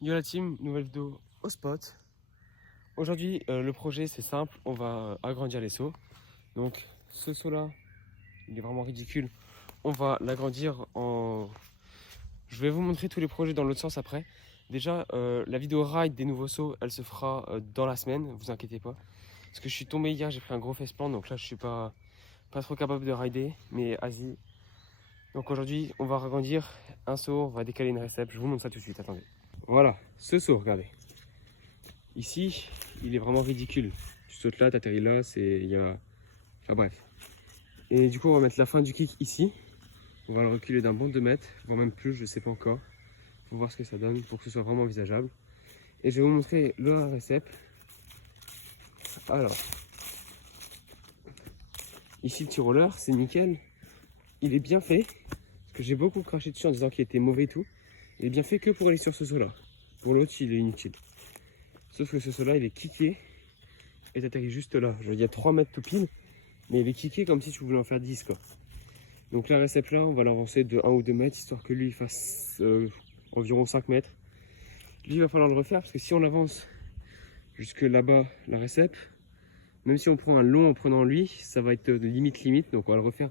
Yo la team, nouvelle vidéo au spot. Aujourd'hui le projet c'est simple, on va agrandir les seaux. Donc ce seau là, il est vraiment ridicule. On va l'agrandir en... Je vais vous montrer tous les projets dans l'autre sens après. Déjà la vidéo ride des nouveaux seaux, elle se fera dans la semaine, vous inquiétez pas. Parce que je suis tombé hier, j'ai pris un gros face-plant, donc là je suis pas trop capable de rider, mais vas-y. Donc aujourd'hui on va agrandir un seau, on va décaler une récep, je vous montre ça tout de suite, attendez. Voilà, ce seau, regardez. Ici, il est vraiment ridicule. Tu sautes là, tu atterris là, Enfin bref. Et du coup, on va mettre la fin du kick ici. On va le reculer d'un bon 2 mètres, voire même plus, je sais pas encore. Faut voir ce que ça donne pour que ce soit vraiment envisageable. Et je vais vous montrer le récep. Alors, ici le petit roller, c'est nickel. Il est bien fait, parce que j'ai beaucoup craché dessus en disant qu'il était mauvais et tout. Il est bien fait que pour aller sur ce saut là. Pour l'autre il est inutile. Sauf que ce saut là il est kické et t'atterris juste là. Il y a 3 mètres tout pile, mais il est kické comme si tu voulais en faire 10 quoi. Donc la récep là on va l'avancer de 1 ou 2 mètres histoire que lui il fasse environ 5 mètres. Lui il va falloir le refaire parce que si on avance jusque là-bas la récep, même si on prend un long en prenant lui, ça va être de limite, donc on va le refaire.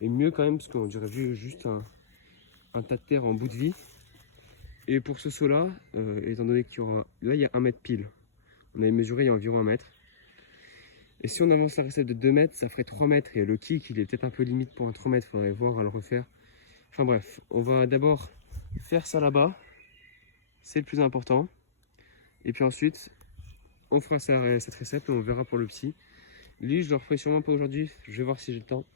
Et mieux quand même parce qu'on dirait vu juste un tas de terre en bout de vie. Et pour ce saut là, étant donné qu'il y aura... Là il y a 1 mètre pile. On avait mesuré il y a environ 1 mètre. Et si on avance la récep de 2 mètres, ça ferait 3 mètres. Et le kick il est peut-être un peu limite pour un 3 mètres, il faudrait voir à le refaire. Enfin bref, on va d'abord faire ça là-bas. C'est le plus important. Et puis ensuite, on fera cette récep et on verra pour le petit. Lui je le referai sûrement pas aujourd'hui, je vais voir si j'ai le temps.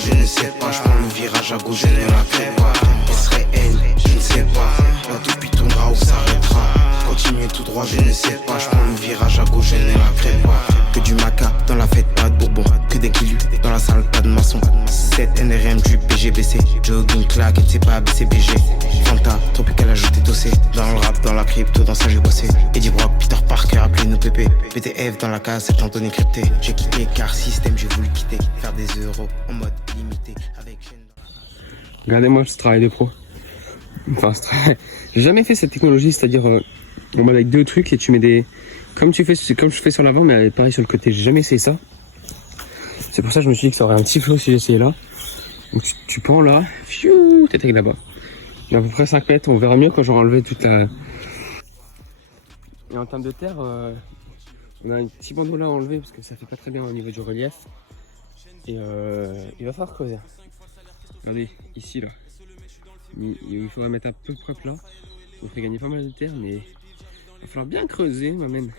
Je ne sais pas, je prends le virage à gauche, je ne la fais pas. Est-ce réel? Je ne sais pas. La toupie tombera ou s'arrêtera. Continuez tout droit, je ne sais pas. Je prends le virage à gauche, je ne la fais pas. Que du maca dans la fête, pas de bourbon. Que des kilus dans la salle, pas de maçon. 7 NRM du PGBC. Jogging, claque, et c'est pas BCBG. Fanta, trop plus qu'elle ajouter dossé. Dans le rap, dans la crypto, dans ça j'ai bossé. Eddie Brock, Peter Parker, appelez-nous Pépé. PTF dans la case, 7 Anthony crypté. J'ai quitté car système, j'ai voulu quitter. Faire des euros en mode limité. Avec chaîne. Regardez-moi ce travail de pro. Enfin, j'ai jamais fait cette technologie, c'est-à-dire on met avec 2 trucs et tu mets des... Comme je fais sur l'avant, mais pareil sur le côté. J'ai jamais essayé ça. C'est pour ça que je me suis dit que ça aurait un petit flow si j'essayais là. Donc tu prends là, fiou, t'étais là-bas. Il y a à peu près 5 mètres, on verra mieux quand j'aurai enlevé toute la... Et en termes de terre, on a un petit bandeau là à enlever parce que ça fait pas très bien au niveau du relief. Et il va falloir creuser. Regardez, ici là. Il faudrait mettre à peu près plat. On ferait gagner pas mal de terre, mais il va falloir bien creuser, ma mène.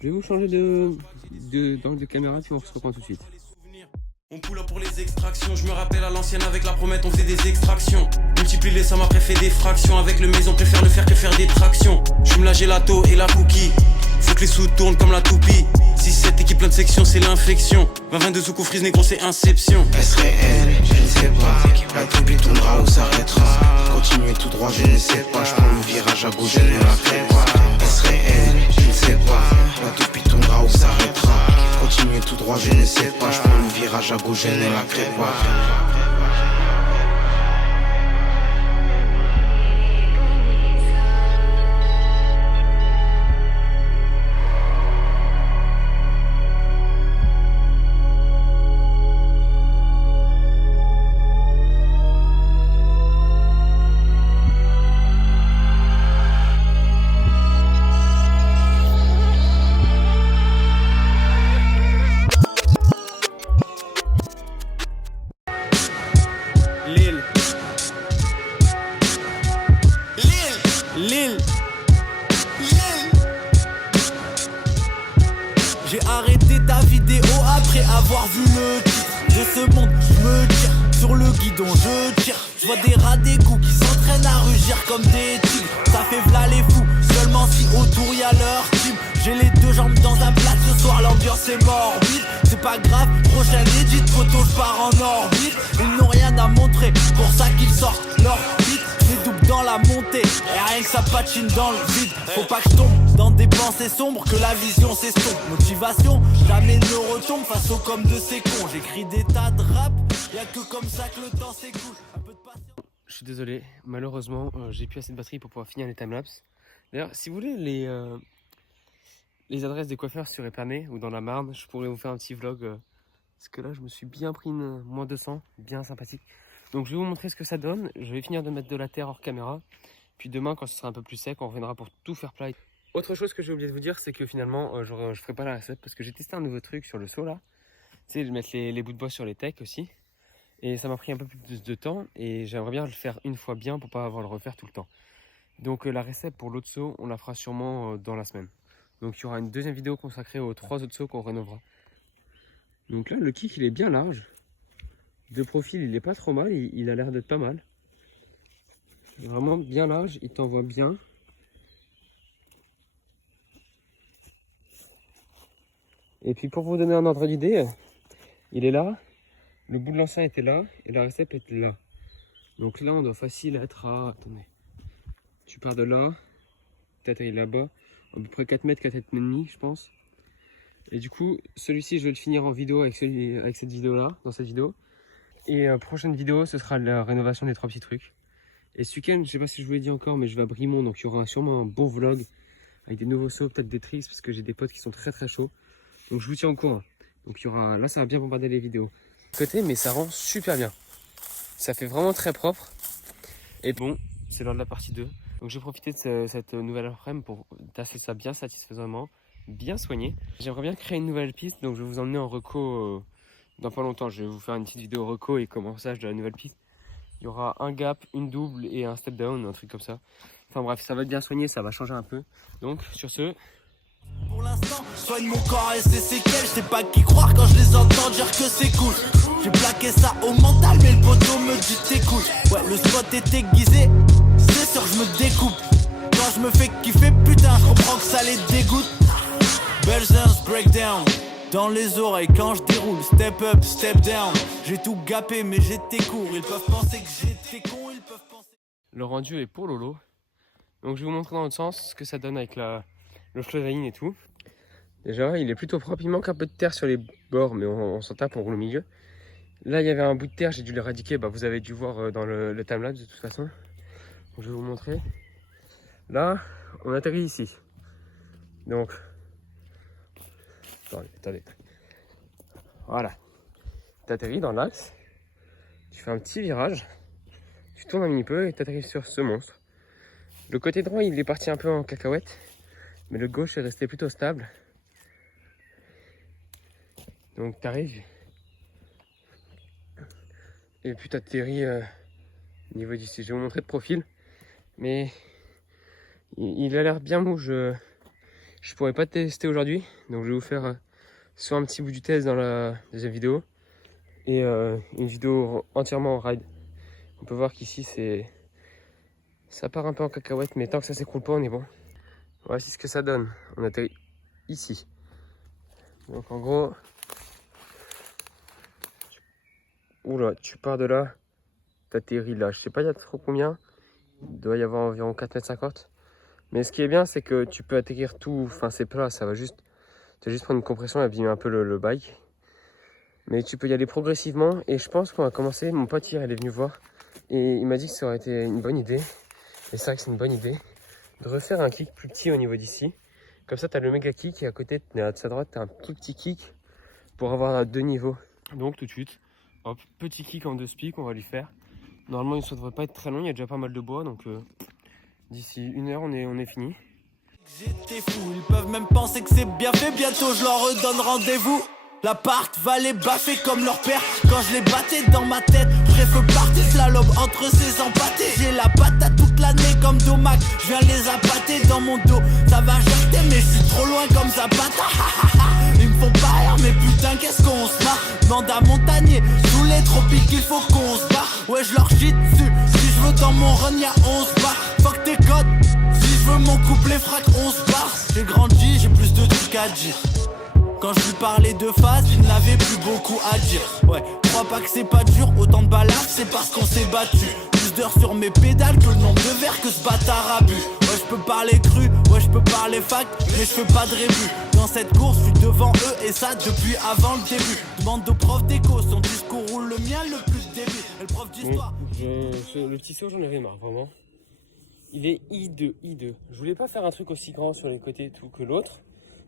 Je vais vous changer d'angle de caméra, puis on se reprend tout de suite. On poule pour les extractions, je me rappelle à l'ancienne avec la promette on faisait des extractions. Multiplie les sommes après fait des fractions, avec le maison préfère ne faire que faire des tractions. J'fume la gelato et la cookie, faut que les sous tournent comme la toupie. 6-7 équipe plein de sections c'est l'infection. 20-22 sous frise négro c'est inception. Est-ce réel? Je ne sais pas. La toupie tournera ou s'arrêtera. Continuez tout droit, je ne sais pas. Je prends le virage à gauche, je ne la fais pas. Est-ce réel? Je ne sais pas. La toupie tournera ou s'arrêtera. Continuez tout droit, je ne sais pas. Je prends le virage à gauche, je ne la crée pas. Lille. J'ai arrêté ta vidéo après avoir vu le titre de ce monde, je me tire sur le guidon, je tire. Je vois des rats, des coups qui s'entraînent à rugir comme des tigres. Ça fait v'là les fous, seulement autour y'a leur team. J'ai les deux jambes dans un plat, ce soir l'ambiance est morbide. C'est pas grave, prochain edit, photo j'pars en orbite. Ils n'ont rien à montrer, pour ça qu'ils sortent leur beat. Les doubles dans la montée, et rien que ça patine dans le vide. Faut pas que je tombe dans des pensées sombres, que la vision s'estompe. Motivation, jamais ne retombe face aux comme de ces cons. J'écris des tas de rap, y'a que comme ça que le temps s'écoule. Un peu de patience. Je suis désolé, malheureusement, j'ai plus assez de batterie pour pouvoir finir les timelapses. D'ailleurs, si vous voulez les adresses des coiffeurs sur Épernay ou dans la Marne, je pourrais vous faire un petit vlog. Parce que là, je me suis bien pris une moins 200, bien sympathique. Donc, je vais vous montrer ce que ça donne. Je vais finir de mettre de la terre hors caméra. Puis demain, quand ce sera un peu plus sec, on reviendra pour tout faire plat. Autre chose que j'ai oublié de vous dire, c'est que finalement, je ferai pas la recette parce que j'ai testé un nouveau truc sur le seau là. Tu sais, de mettre les bouts de bois sur les techs aussi. Et ça m'a pris un peu plus de temps et j'aimerais bien le faire une fois bien pour pas avoir à le refaire tout le temps. Donc la recette pour l'autre seau, on la fera sûrement dans la semaine. Donc il y aura une deuxième vidéo consacrée aux 3 autres seaux qu'on rénovera. Donc là, le kick il est bien large. De profil, il est pas trop mal, il a l'air d'être pas mal. Vraiment bien large, il t'envoie bien. Et puis pour vous donner un ordre d'idée, il est là. Le bout de l'ancien était là et la recette était là. Donc là, on doit facile être à... Attendez. Tu pars de là, t'atterris là-bas, à peu près 4 mètres, 4 mètres et demi, je pense. Et du coup, celui-ci, je vais le finir en vidéo avec cette vidéo-là, dans cette vidéo. Et prochaine vidéo, ce sera la rénovation des 3 petits trucs. Et ce week-end, je sais pas si je vous l'ai dit encore, mais je vais à Brimont, donc il y aura sûrement un bon vlog avec des nouveaux sauts, peut-être des tricks, parce que j'ai des potes qui sont très très chauds. Donc je vous tiens au courant. Donc il y aura... Là, ça va bien bombarder les vidéos. Côté, mais ça rend super bien. Ça fait vraiment très propre. Et bon, c'est l'heure de la partie 2. Donc j'ai profité de cette nouvelle après-midi pour tasser ça bien satisfaisamment, bien soigné. J'aimerais bien créer une nouvelle piste, donc je vais vous emmener en reco dans pas longtemps. Je vais vous faire une petite vidéo reco et commençage de la nouvelle piste. Il y aura un gap, une double et un step down, un truc comme ça. Enfin bref, ça va être bien soigné, ça va changer un peu. Donc sur ce... Pour l'instant, soigne mon corps et ses séquelles. Je sais pas qui croire quand je les entends dire que c'est cool. J'ai plaqué ça au mental, mais le poteau me dit t'écoutes. Ouais, le spot est aiguisé, c'est sûr je me découpe. Quand je me fais kiffer, putain, je comprends que ça les dégoûte. Belgians breakdown dans les oreilles quand je déroule. Step up, step down. J'ai tout gapé, mais j'étais court. Ils peuvent penser que j'étais con, ils peuvent penser. Le rendu est pour Lolo. Donc je vais vous montrer dans l'autre sens ce que ça donne avec le floodline et tout. Déjà, il est plutôt propre. Il manque un peu de terre sur les bords, mais on s'en tape, on roule au milieu. Là, il y avait un bout de terre, j'ai dû l'éradiquer. Bah, vous avez dû voir dans le timelapse de toute façon. Donc, je vais vous montrer. Là, on atterrit ici. Donc, attendez. Voilà. Tu atterris dans l'axe. Tu fais un petit virage. Tu tournes un petit peu et tu atterris sur ce monstre. Le côté droit, il est parti un peu en cacahuète. Mais le gauche est resté plutôt stable. Donc tu arrives. Et puis tu atterris au niveau d'ici. Je vais vous montrer de profil. Mais il a l'air bien mou. Je pourrais pas tester aujourd'hui. Donc je vais vous faire soit un petit bout du test dans la deuxième vidéo. Et une vidéo entièrement en ride. On peut voir qu'ici ça part un peu en cacahuète. Mais tant que ça s'écroule pas, on est bon. Voici ce que ça donne. On atterrit ici. Donc en gros, oula, tu pars de là, t'atterris là. Je sais pas il y a trop combien. Il doit y avoir environ 4,50 m. Mais ce qui est bien, c'est que tu peux atterrir tout. Enfin, c'est plat, ça va juste. Tu vas juste prendre une compression et abîmer un peu le bike. Mais tu peux y aller progressivement. Et je pense qu'on va commencer. Mon pote hier, il est venu voir. Et il m'a dit que ça aurait été une bonne idée. Et c'est vrai que c'est une bonne idée. De refaire un kick plus petit au niveau d'ici. Comme ça, tu as le méga kick et à côté, à sa droite, tu as un tout petit kick pour avoir 2 niveaux. Donc tout de suite, hop, petit kick en 2 speaks, on va lui faire. Normalement, ça ne devrait pas être très long, il y a déjà pas mal de bois, donc d'ici 1 heure, on est fini. J'étais fou, ils peuvent même penser que c'est bien fait. Bientôt, je leur redonne rendez-vous. L'appart va les baffer comme leur père. Quand je les battais dans ma tête, bref parti slalom entre ses empâtés. J'ai la patate toute l'année comme Domac. Je viens les appâter dans mon dos. Ça va jeter mais je suis trop loin comme Zapata. Ils me font pas rire mais putain qu'est-ce qu'on se marre. Demande à Montagnier, sous les tropiques il faut qu'on se barre. Ouais je leur chie dessus, si je veux dans mon run y'a 11 barres. Fuck tes codes, si je veux mon couplet frac 11 bars. J'ai grandi, j'ai plus de trucs à dire. Quand je lui parlais de face, il n'avait plus beaucoup à dire. Ouais, crois pas que c'est pas dur, autant de balades, c'est parce qu'on s'est battu. Plus d'heures sur mes pédales que le nombre de verres que ce bâtard a bu. Ouais, je peux parler cru, ouais, je peux parler fact, mais je fais pas de rébut. Dans cette course, je suis devant eux et ça depuis avant le début. Demande au prof d'éco, son discours roule le mien le plus débile. Et le prof d'histoire. Le petit saut, j'en avais marre, vraiment. Il est hideux. Je voulais pas faire un truc aussi grand sur les côtés et tout que l'autre,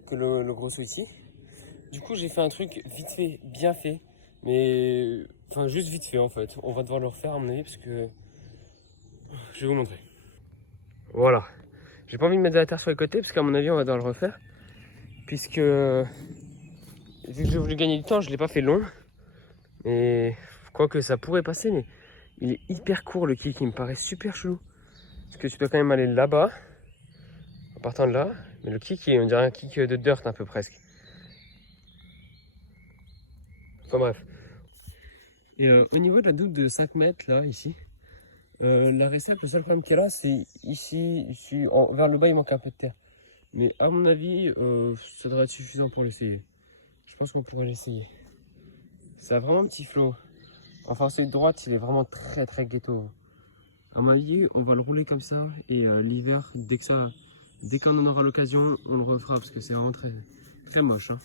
que le gros saut ici. Du coup, j'ai fait un truc vite fait, bien fait, mais enfin juste vite fait en fait. On va devoir le refaire à mon avis parce que je vais vous montrer. Voilà. J'ai pas envie de mettre de la terre sur les côtés parce qu'à mon avis, on va devoir le refaire. Puisque vu que j'ai voulu gagner du temps, je l'ai pas fait long. Mais quoique ça pourrait passer, mais il est hyper court le kick, il me paraît super chelou. Parce que tu dois quand même aller là-bas, en partant de là. Mais le kick, on dirait un kick de dirt un peu presque. Enfin bref. Et au niveau de la double de 5 mètres, là, ici, la récepte, le seul problème qu'il y a là, c'est ici vers le bas, il manque un peu de terre. Mais à mon avis, ça devrait être suffisant pour l'essayer. Je pense qu'on pourrait l'essayer. Ça a vraiment un petit flow. Enfin, celui de droite, il est vraiment très très ghetto. À mon avis, on va le rouler comme ça. Et l'hiver, dès qu'on en aura l'occasion, on le refera parce que c'est vraiment très, très moche. Hein.